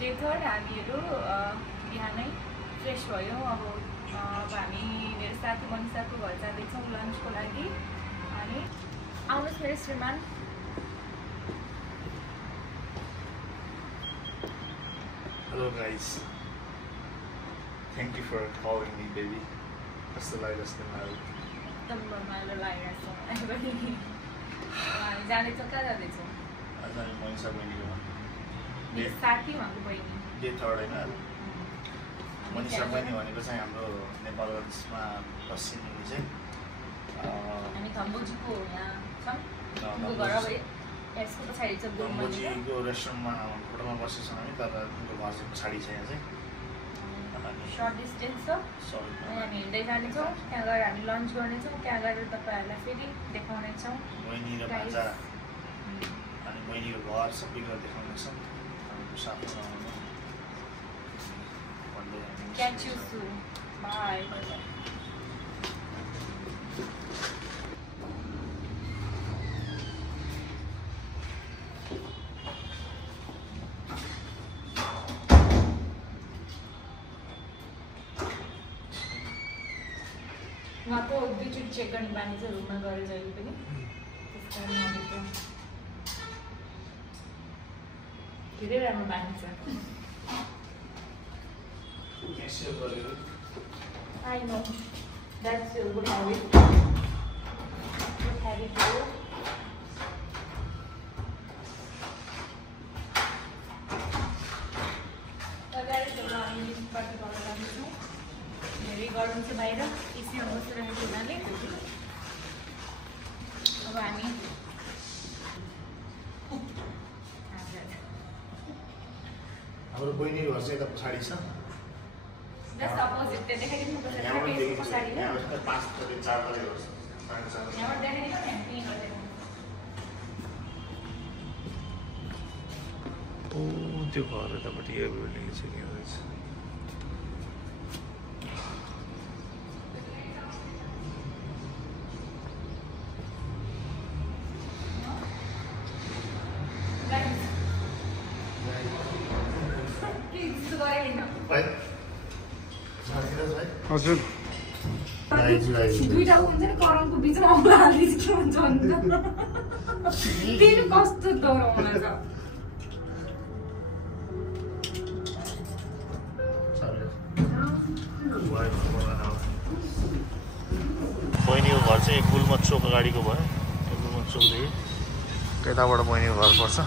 Day 3 हामीहरू बिहानै fresh भयौँ। अब हामी मेरो साथी मनिषाको घर जाँदैछौँ लन्चको लागि। अनि आउनुहोस् मेरो श्रीमान। Hello guys, thank you for calling me baby. That's the lightest thing I would. एकदम रमाइलो लागिरहेको छ मलाई पनि। हामी जाँदैछौँ, कहाँ जाँदैछौँ? आज हामी मनिषा बहिनीकोमा। मेरो साथी उहाँको बहिनी। डे 3 होइन आज। मनिषा बहिनी भनेको चाहिँ हाम्रो नेपालगञ्जमा पश्चिममा चाहिँ हामी थम्बुजीको यहाँ छौँ। उनको घर अब यसको पछाडि चाहिँ थम्बुजीको रेस्टुरेन्टमा होटलमा बसेको छौँ हामी, तर उनको घर चाहिँ पछाडि छ यहाँ चाहिँ। सर्ट डिस्टेन्स छ। हामी हिँड्दै जानेछौँ, त्यहाँ गएर हामी लन्च गर्नेछौँ, त्यहाँ गएर तपाईँहरूलाई फेरि देखाउनेछौँ बहिनी र भान्जा अनि बहिनीको घर सबै गरेर देखाउनेछौँ। हाम्रो साथमा Catch you soon. Bye. वहाँको दुईचोटि चेक गर्ने बानी छ रुममा गएर जहिले पनि। त्यस कारण धेरै राम्रो बानी छ। I know. That's a good habit. Good habit too. अगाडि चाहिँ हामी पार्टी गर्न जान्छौँ। धेरै गरम छ बाहिर, एसीमा बसिरहेको हुनाले। अब हामी हाम्रो बहिनीको घर चाहिँ यता पछाडि छ। जस्ट अपोजिट त्यो देखाइदिनु पर्छ पछाडि यहाँ 5 4 तले हो। यहाँबाट देखाइदिनु नि हामी त्यहीँ गर्दैछौँ। ओ त्यो घर यतापट्टि यो बिल्डिङ छ के भन्छ। हजुर दुईटा हुन्छ नि करमको बिचमा औँला हालिदिन्छ के हुन्छ भन्नु फेरि कस्तो डराउन छ। बहिनीको घर चाहिँ गुल्म चोक अगाडिको भयो। गुल्म चोकदेखि त्यताबाट बहिनीको घर पर्छ।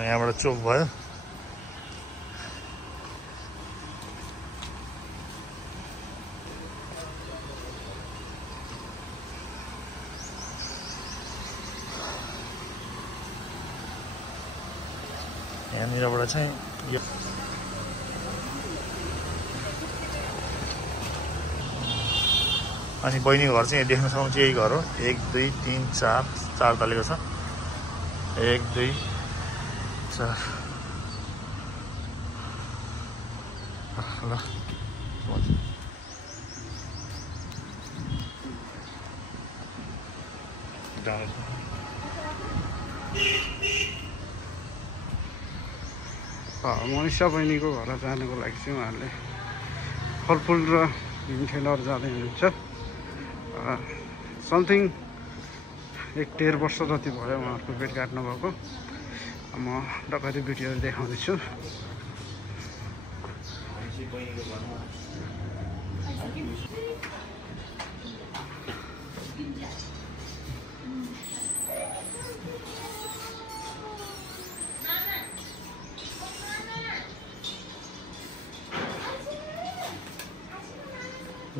यहाँबाट चोक भयो। यहाँनिरबाट चाहिँ यो अनि बहिनीको घर चाहिँ देख्न सक्नुहुन्छ यही घर हो। 1 2 3 4 तलेको छ। 1 2 4 ल मनिषा बहिनीको घर जानुको लागि चाहिँ उहाँहरूले फलफुल र ठेलाहरू जाँदै हुनुहुन्छ। समथिङ 1-1.5 वर्ष जति भयो उहाँहरूको भेट काट्नु भएको। म डकैती भिडियोहरू देखाउँदैछु।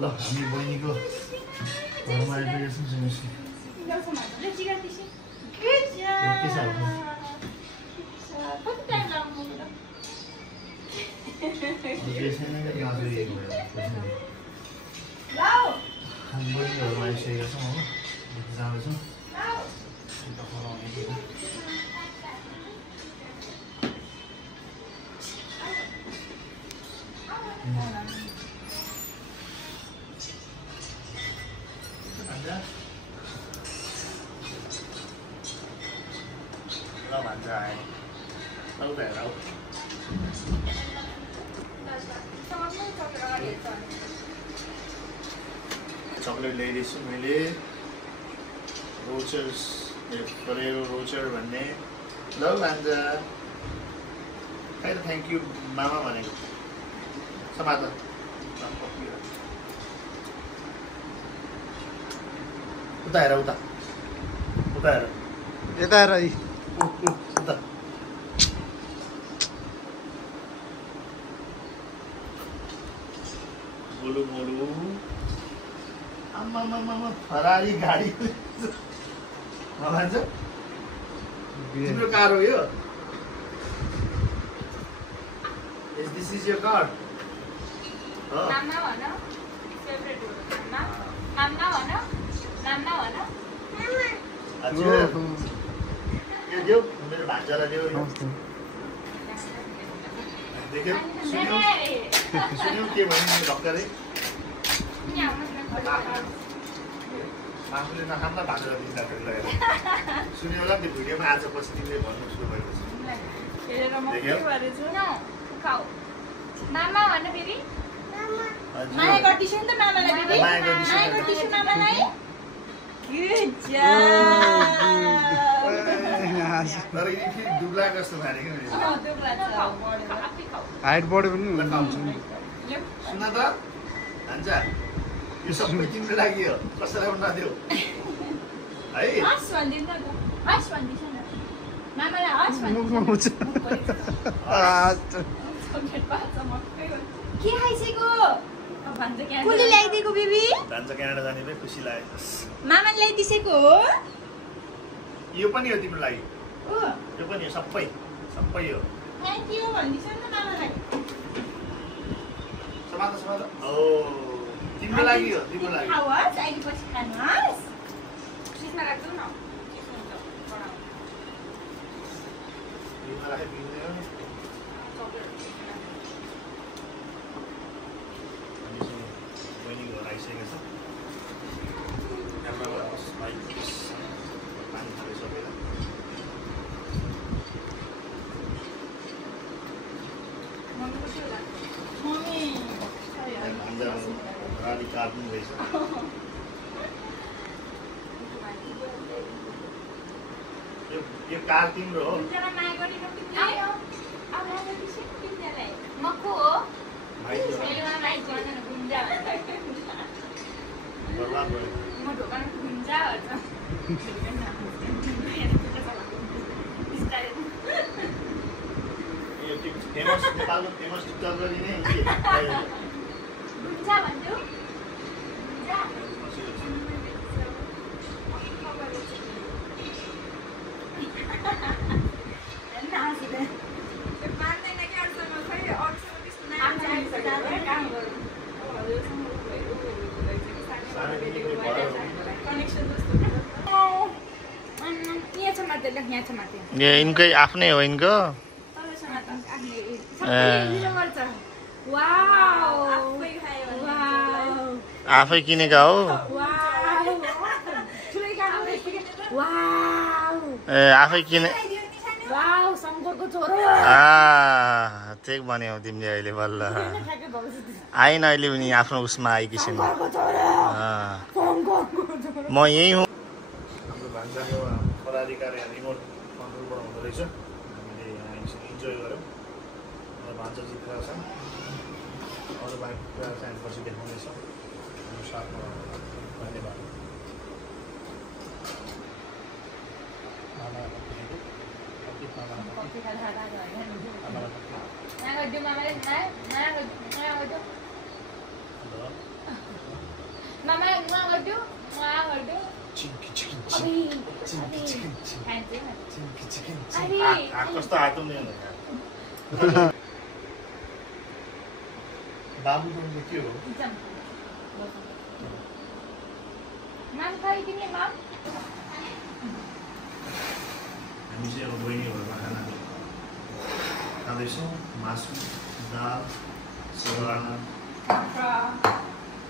ल हामी बहिनीको घरमा आइपुगेछौँ। हामी बहिनीको घरमा आइसकेका छौँ हो। जाँदैछौँ। ल भन्छ आए ल उता हेर चक्लेट ल्याइदिएछु मैले रोचर्स फरेरो रोचर भन्ने ल भन्छ खै त थ्याङ्क यू मामा भनेको समात उता हेर उता उता हेर यता हेर उता गोलु मोलु आम्मामामा फरारी गाडी भन्छ तिम्रो कार हो यो दिस इज योर कार मामा भन फेभरेट हो मामा भन मामा भन हजुर यो देऊ मेरो भान्जालाई देऊ देख्यौ सुन्यौ के भन्यो डक्टरले आफूले नखाम्दा भान्जा दिन्छ लगाएर सुन्यो होला नि त्यो भिडियोमा आज पछि तिमीले भन्नु सुरु भएपछि मामा भन फेरि माया गर्दिछु नि त मामालाई फेरि माया गर्दिछु मामालाई तर यी फेरि दुब्ला जस्तो भनेको हाइट बढ्यो पनि सुन त भन्छ यो सबै तिम्रो लागि हो कसैलाई पनि नदेऊ है के खाइसकेको कसले ल्याइदिएको बेबी भन्छ क्यानाडा जाने पनि खुसी लाग्यो मामाले ल्याइदिएको हो यो पनि हो तिम्रो लागि यो पनि हो सबै सबै हो थ्याङ्क यू भन्दिछु नि त मामालाई समात समात ओ तिम्रो लागि हो तिम्रो लागि खाओस् अहिले पछि खानुहोस् फ्रिजमा राख्छु न कार्टुन रहेछ यो कार तिम्रो हो फेमस नेपालको फेमस टिकटकर नै यिनकै आफ्नै हो यिनको आफै किनेका हो ए आफै किने ठिक भन्यौ तिमीले अहिले बल्ल आइन अहिले पनि आफ्नो उसमा आइकिसिन म यही हुँ हाम्रो भान्साको पदाधिकारी रिमोट कन्ट्रोलबाट हुँदो रहेछ हामीले यहाँ इन्जोय गऱ्यौँ भान्सा जित्रा छ अरू बाहेक कुरा चाहिँ पछि देखाउनेछौँ साथमा धन्यवाद कस्तो हातौँ नि बाबु बोल्नु के हो हामी चाहिँ अब बहिनीहरूमा खाना खाँदैछौँ मासु दाल सलाद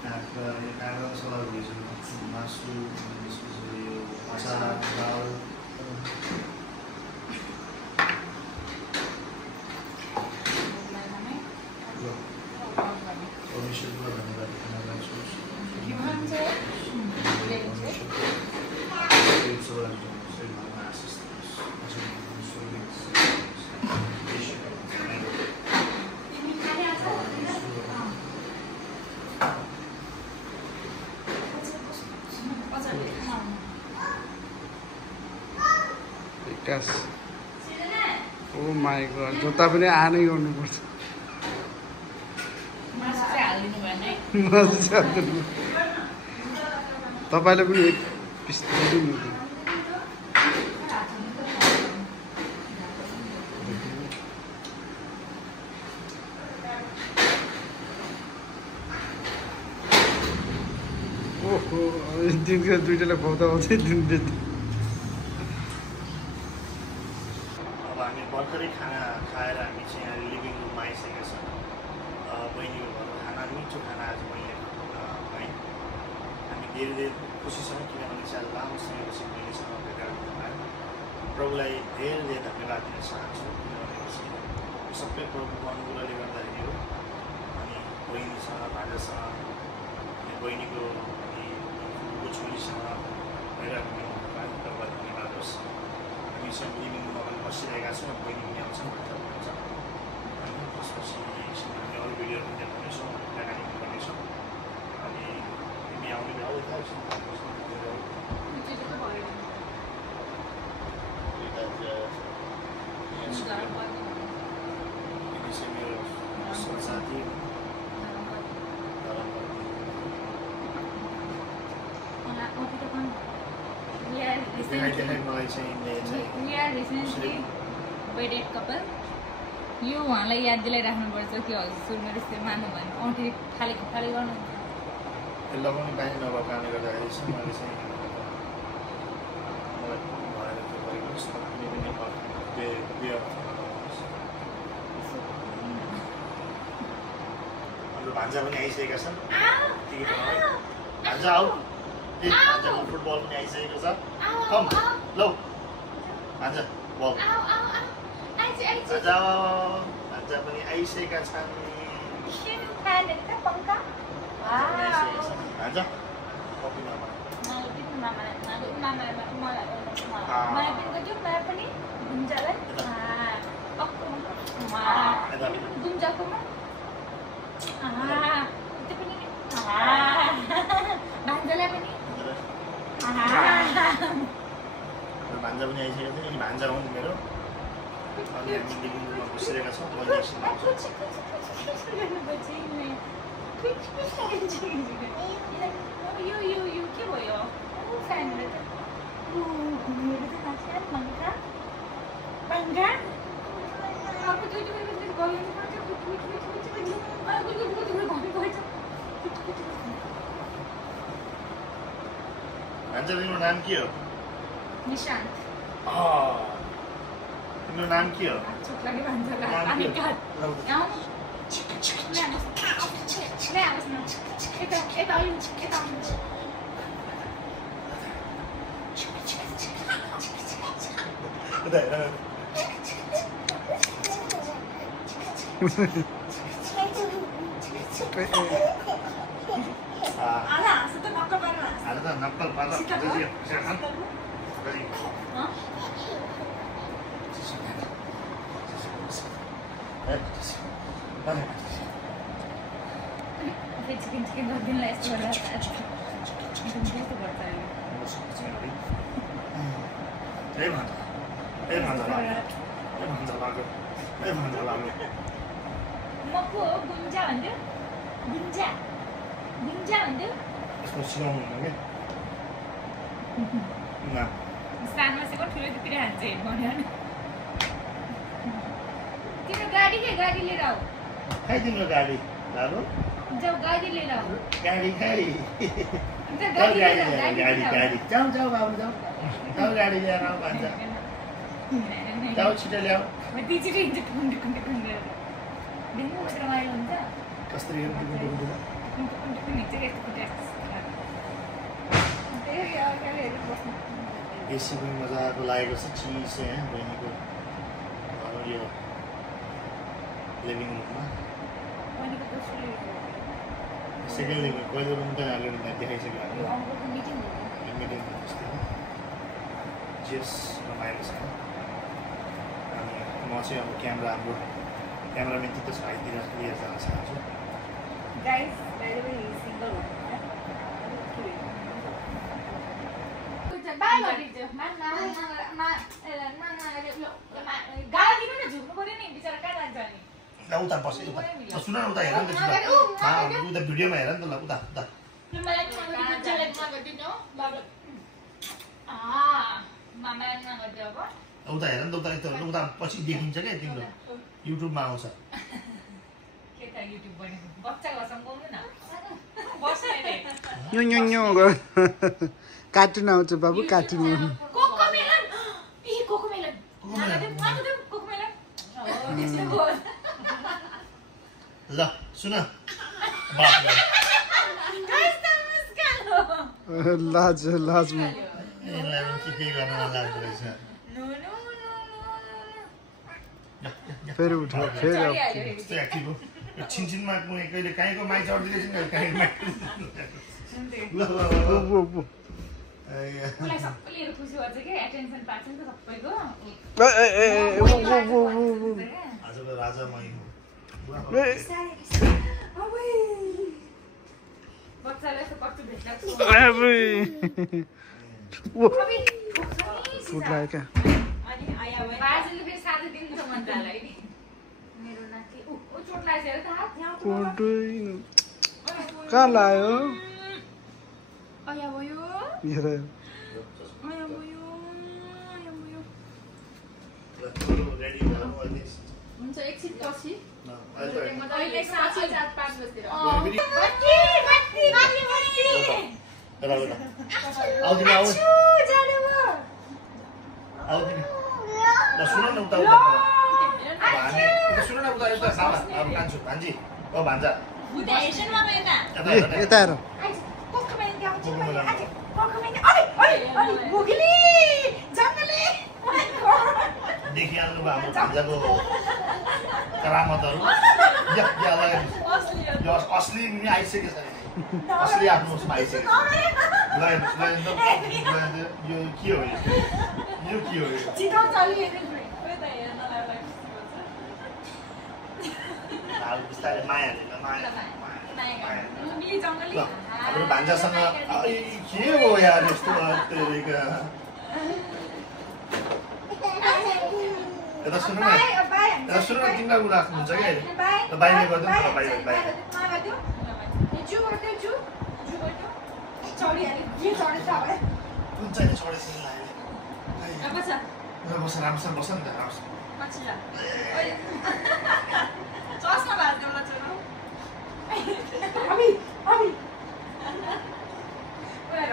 काँक्रा सलाद भइसक्यो मासु त्यसपछि अचार दाल विकास ओ माई गॉड जोता पनि आनै गर्नुपर्छ तपाईँले पनि एक पिस दिनु ओहो दिनको दुईटालाई खुवाउँदा आउँदै दिँदै हामी भर्खरै खाना खाएर हामी चाहिँ यहाँ लिभिङ रुममा आइसकेका छौँ बहिनीको घरको खाना मिठो खाना आज मैले खुवाएँ हामी धेरै धेरै खुसी छौँ किनभने चाहिँ आज लामो समयपछि बहिनीसँग भेट भयो प्रभुलाई धेरै धेरै धन्यवाद दिन चाहन्छु किनभने सबै प्रभुको अनुग्रहले गर्दाखेरि हो अनि बहिनीसँग भान्जासँग अनि बहिनीको अनि छोरीसँग भइरहेको प्रभुलाई धन्यवाद होस् हामी चाहिँ लिभिङ रुममा पनि बसिरहेका छौँ बहिनी पनि आउँछौँ हुन्छ अनि त्यसपछि हामी अरू भिडियोहरू पनि देखाउनेछौँ लगानी पनि गर्नेछौँ अनि तिमी आउने बेला मेरो साथी We are recently wedded couple. यो उहाँलाई याद दिलाइराख्नुपर्छ कि हजुर यस्तो मान्नु भने औँठी फालेको फाले गर्नुहुन्छ लगाउने बानी नभएको कारणले गर्दाखेरि चाहिँ मैले चाहिँ मलाई भएर त्यो गरेको हाम्रो भान्जा पनि आइसकेका छन् भान्जा आऊ भान्जाको फुटबल पनि आइसकेको छ कम लौ भान्जा बल भान्जा पनि आइसकेका छन् भान्जा कपी भान्जा पनि आइसकेको थियो अनि भान्जा हो नि मेरो अनि हामी लिभिङ रुममा बसिरहेका छौँ यो के भयो भान्जा तिम्रो नाम के हो निशान्त तिम्रो नाम के हो ada tuh nakal parah jadi silakan dari chicken गर्दिनलाई यस्तो गर्दा कस्तो गर्छ म को गुन्जा भन्थ्यो गुन्जा गुन्जा भन्थ्यो यसको सिलाउनु हुन्न क्या सानो चाहिँ ठुलो तिर हान्छ भन्यो नि तिम्रो गाडी के गाडी लिएर आऊ खै तिम्रो गाडी बाबु जाऊ गाडी लिएर आऊ गाडी खै गाडी जाऊ जाऊ बाबु जाऊ जाऊ गाडी लिएर आऊ भन्छ जाऊ छिटो ल्याऊ छिटो हिँड्छ कुन्डे कुन्डे कुन्डे देख्नु मात्र रमाइलो हुन्छ कसरी एसी पनि मजाको लागेको छ चिज यहाँ बहिनीको यो लिभिङ रुममा सेकेन्ड लिभिङ पहिलो रुम त अलरेडी देखाइसक्यो मिटिङ जेस रमाइलो छ अनि म चाहिँ अब क्यामेरा हाम्रो क्यामेराम्यान चित्त भाइतिर लिएर जान चाहन्छु guys by the way single हो बाइ गरिदियो गाली दिनु न झुक्नु पर्यो नि बिचारा कहाँ जान्छ नि ल उता बस उता सुन न उता हेर नि त उता भिडियोमा हेर नि त ल उता उता उता हेर नि त उता उता पछि देखिन्छ क्या तिम्रो युट्युबमा आउँछ कार्टुन आउँछ बाबु कार्टुन ल सुन लाज लाजमा के गर्न लाग्दो रहेछ फेरि उठ्यो फेरि यस्तो एक्टिभ हो छिनछिनमा कुनै कहिले काहीँको माइ चढिदिँदैछ नि काहीँ माइ आजको राजा मै हो फुट लाग्यो क्या कहाँ लाग्यो हुन्छ एकछिन पछि यता हेर देखिहाल्नु भयो हाम्रो भान्जाको करामतहरू असली पनि आइसकेको छ असली आफ्नो आइसकेको यो के हो यो के हो बिस्तारै मायाले हाम्रो भान्जासँग के हो यार यस्तो यता सुन्नु न तिमीलाई उ राख्नुहुन्छ क्या बाहिर गरिदिउँ न बाहिर कुन चाहिँ चढेछ बस राम्रोसँग बस नि त राम्रोसँग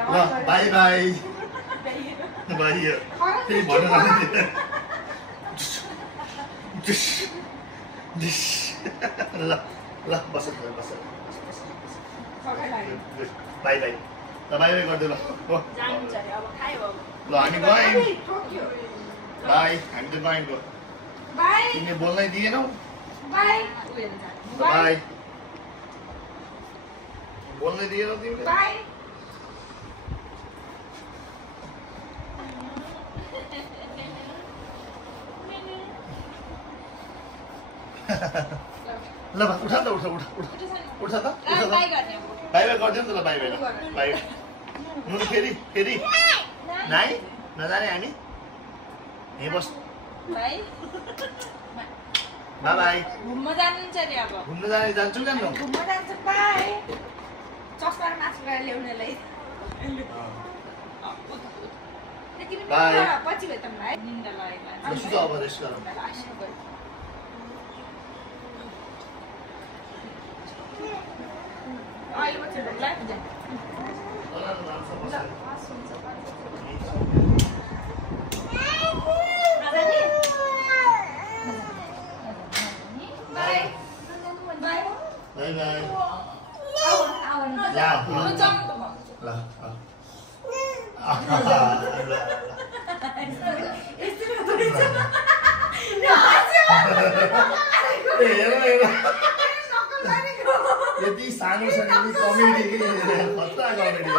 ल बाई बाई बाई फेरि भन्नु ल ल बस बस बाई बाई ल बाई बाई गरिदिउ ल ल हामी गयौँ बाई हामी त गयौँ गयो तिमीले बोल्नै दिएनौ बाई बोल्नै दिएनौ तिमीले ल उठा त उठा त बाई बाई गरिदिउँ त ल बाई बाई ल बाई नुन फेरि फेरि नाइ नजाने हामी यहीँ बस बाई बाई घुम्न जानुहुन्छ नि अब घुम्न जाने जान्छु जान्नु घुम्न जान्छ बाई चस्मा र मासु गएर ल्याउनेलाई बाई पछि भयो त मलाई निन्दा लागेको सुत अब रेस्ट गरौँ अहिले मात्रै ढोक्ला बाई बाई यति सानो छ नि कमेडी खतरा कमेडी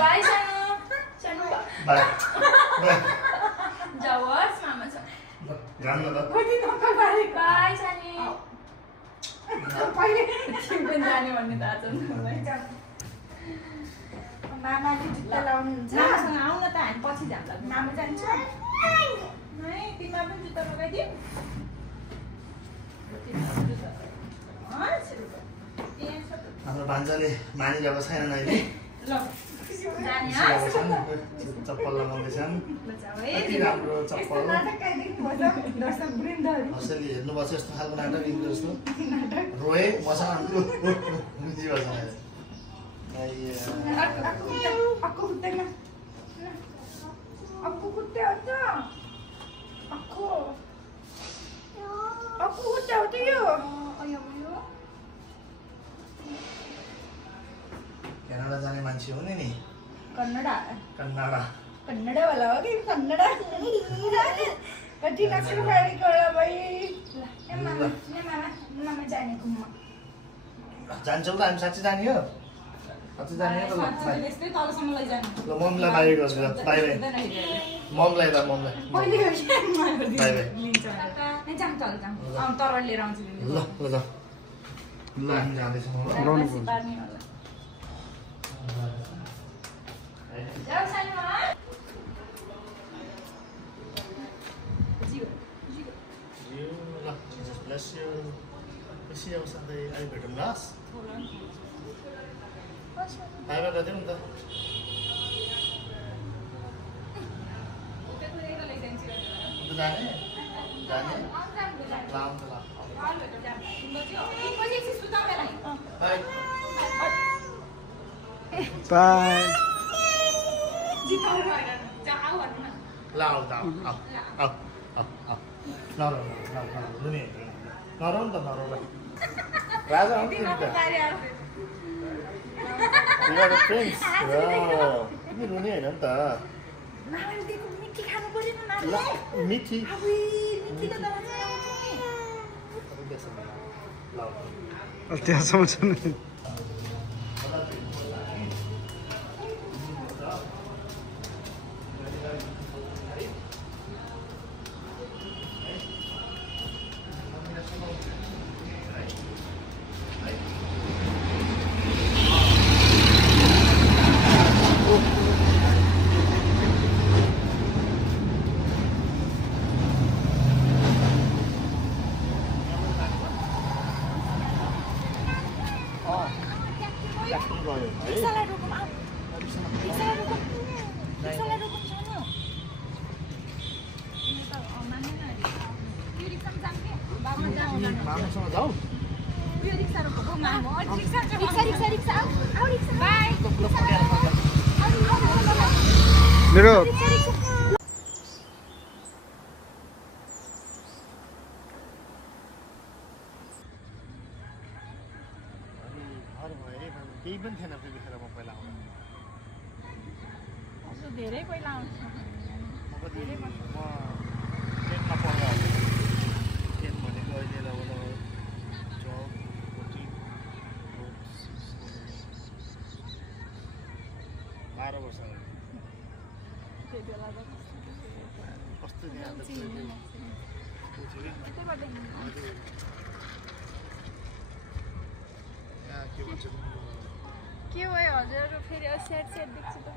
बाई सानो बाई जाओस् मामा छ जान्न त बाई सानी पहिले तिमी जाने भन्ने थाहा छ मामाले जुत्ता लाउनुहुन्छ मामासँग आउन त हामी पछि जान्छ मामा जान्छ तिमीमा पनि जुत्ता लगाइदियो हाम्रो भान्जाले मानिरहेको छैन अहिले चप्पल लगाउँदैछन् कति राम्रो चप्पल कसैले हेर्नुपर्छ यस्तो खालको नाटक यिनीहरू जस्तो रोए मसँग क्यानाडा जाने मान्छे हो नि कन्नडा कन्नडा कन्नडा वाला हो कि कन्नडा कति नक्सु गाडीको होला भाइ मामा मामा जाने घुम्न जान्छौ त हामी साँच्चै जाने हो साँच्चै जाने हो ल तलसम्म लैजानु ल मम्मीलाई बाहिर गर्छु ल बाई बाई मम्मीलाई त मम्मीलाई पहिले बाई बाई जाम चल जाम तर लिएर आउँछु ल ल ल ल हामी जाँदैछौँ Bless you. Kasi ako sa day ay berdulas. Ay ba dati mo ta? Dani? Dani? Lam ta la. Bye. Bye. Lao tao. Up. No. Luni. Naroon ta naroon. Raja ang pinta. You are the prince. Wow. Ini Luni ayun ta. नानी को मिठी खानु पर्यो न नानी La, Mithi. अबे मिठी त दवा Lao. त्यहाँसम्म छ नि मामासँग जाऊ मेरो केही पनि थिएन त्यतिखेर म पहिला आउँदा धेरै पहिला आउँछ म टेनमा पढ्दा टेन भनेको अहिले लगभग 12 वर्ष कस्तो के भयो हजुर फेरि सेट देख्छु त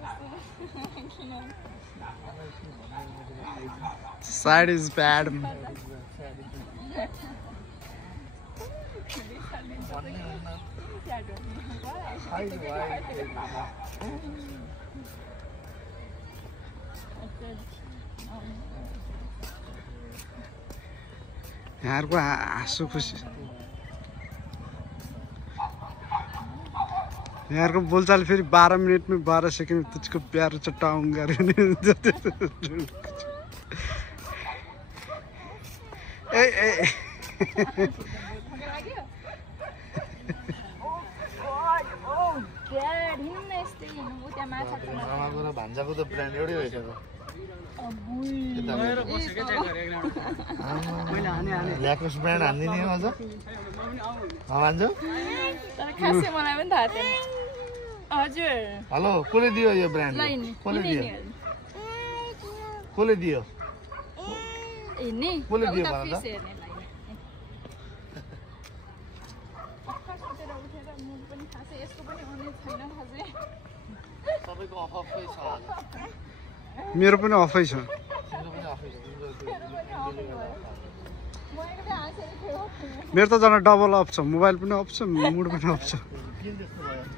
Side is bad. यहाँको हाँसो खुसी यहाँको बोलचाल फेरि 12 मिनट में 12 सेकंड में तुझको प्यार चटाऊंगा भान्जाको त ब्रान्ड एउटै भइसक्यो ल्याक्रोस ब्रान्ड हानिदिने हो अझ हान्छु तर खासै मलाई पनि थाहा थिएन हजुर हेलो कसले दियो यो ब्रान्ड कसले दियो हेर्ने कसले दियो भन त सबैको अफै छ मेरो पनि अफै छ मेरो त झन् डबल अफ छ मोबाइल पनि अफ छ मुड पनि अफ छ किन त्यस्तो भयो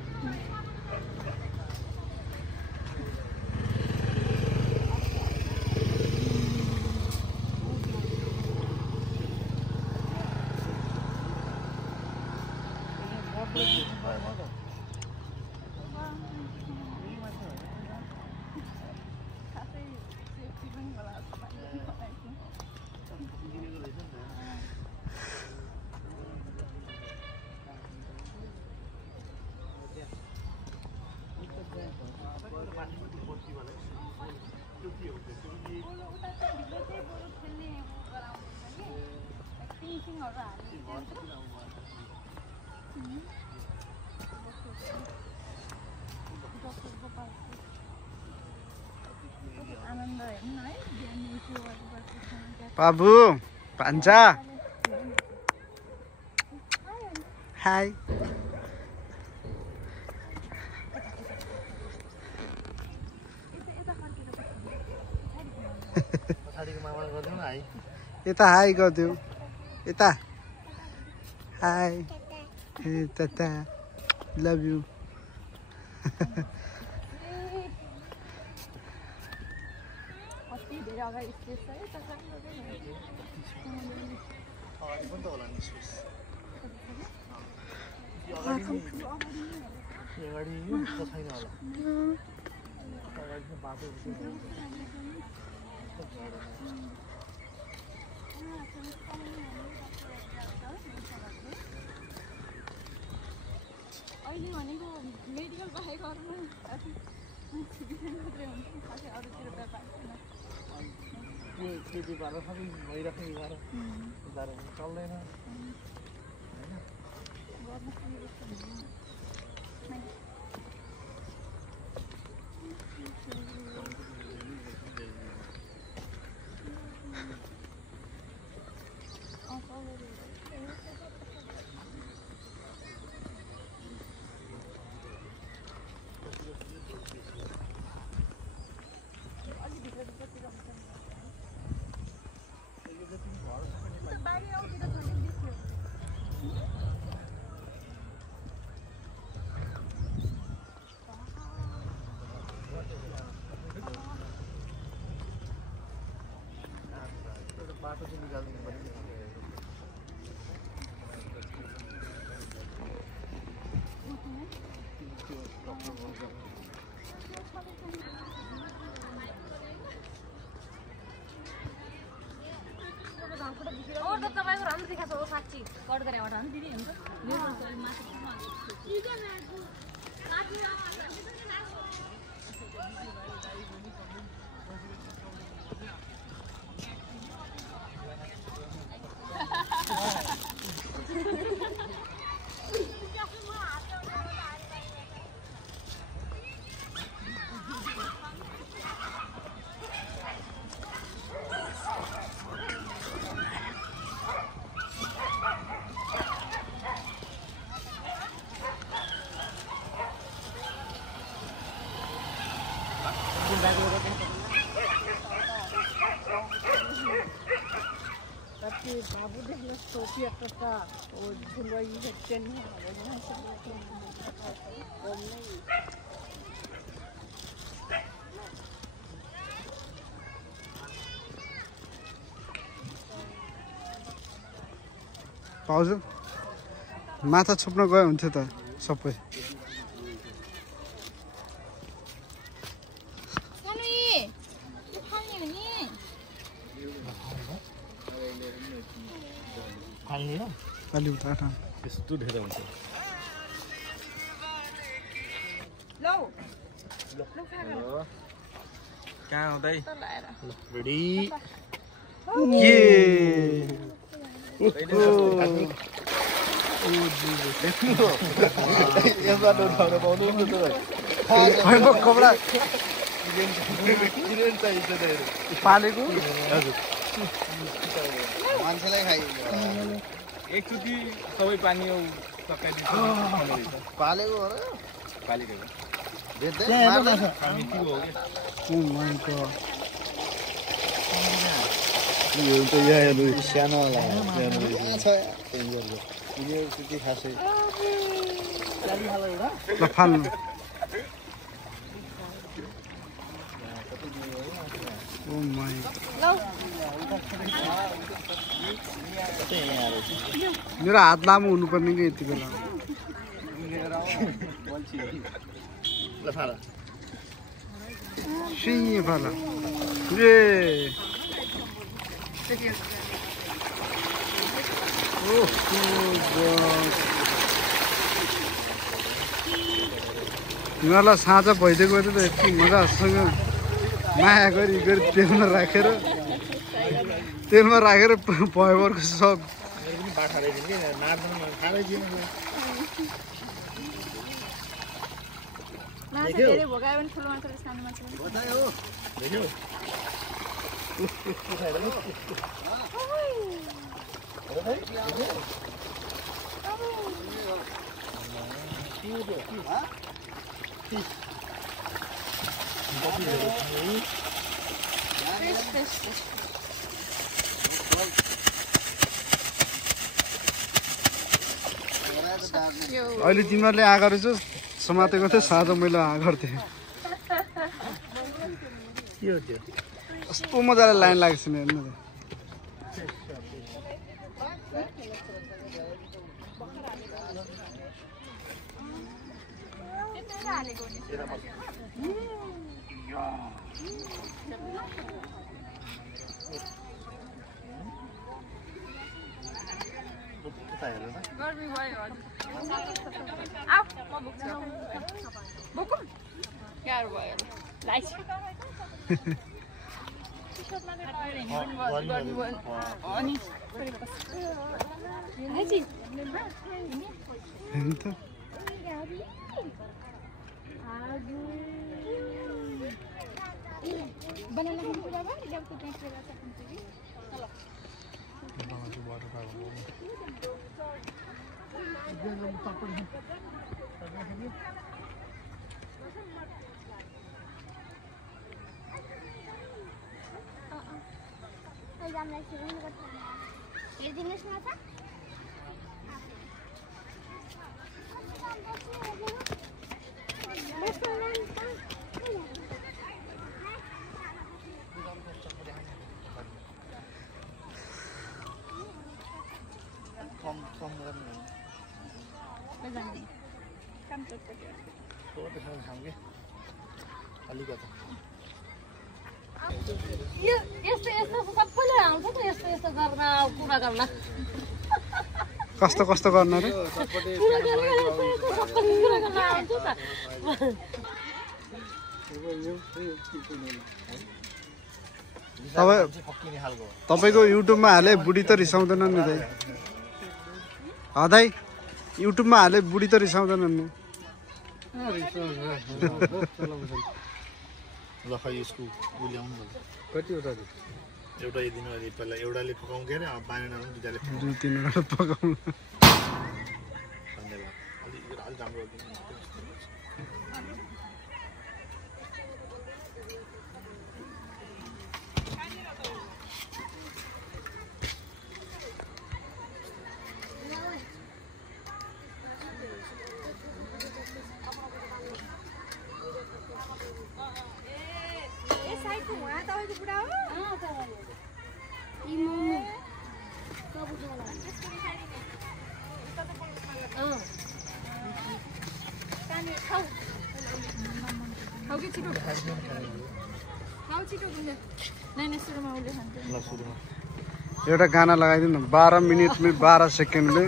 बाबु भान्जा हाई यता हाई गरिदेऊ यता हाई तता लभ यु अहिले भनेको मेडिकल बाहेक अरूमा अरूतिर व्यापार खेती भएर सबै भइराख्ने चल्दैन बाटो चाहिँ निकाल्नु पर्यो और त तपाईको राम्रो देखाछ ओ साच्ची कट गरे एउटा नि दिदी हुन्छ बाबू देखना सोची आता वो झुलवाई बच्चे नहीं पाउँछ माथा छोप्न गयो हुन्थ्यो त सबै अलि उता यस्तो धेरै हुन्छ कहाँ हो दाइ रेडी कपडा पालेको मान्छेलाई खाइदिन्छ एकचोटि सबै पानी पालेको हो र पालेको सानो खासै फाल्नु मेरो हात लामो हुनुपर्ने कि यति बेला सिंह फाला तिमीहरूलाई साँझ भइदिएको त यति मजासँग माया गरी तेलमा राखेर भयभरको सब अहिले तिमीहरूले आँगर रहेछ समातेको थियो साँझ मैले आँगर थिएँ कस्तो मजाले लाइन लागेको छ नि हेर्नु गर्मी भयो आऊ म बोक्छु बोकौँ गाह्रो भयो कस्तो कस्तो गर्न रे तपाईको युट्युबमा हाले बुढी त रिसाउँदैन नि दाइ दाइ युट्युबमा हाले बुढी त रिसाउँदैन नि ल खै यसको उल्याउनु कतिवटा एउटा दिनु अलि पहिला एउटाले पकाउँ के अरे पानी नभए दुईटाले दुई तीनवटा पकाउनु धन्यवाद अलि राम्रो एउटा गाना लगाइदिनु 12 मिनट में 12 सेकेंड में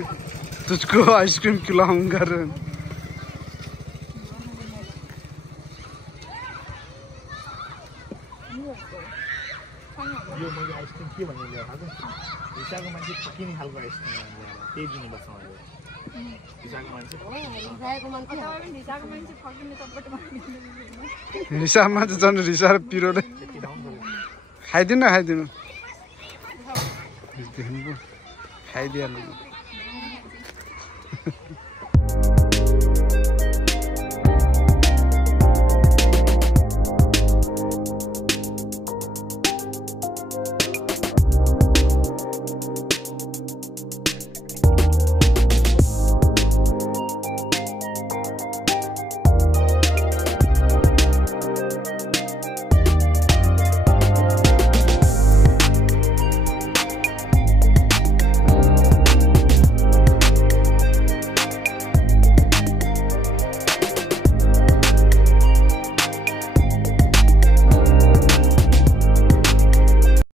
तुझको आइसक्रीम खिलाऊंगा रे के भन्नु थाहा छ हिसाबको मान्छे फकिने खालको आइसक्रिम त्यही दिनुपर्छ मैले हिसाबको मान्छे हिसाबमा चाहिँ झन् रिसाएर पिरोले खाइदिनु खाइदिनु खाइदिइहाल्नु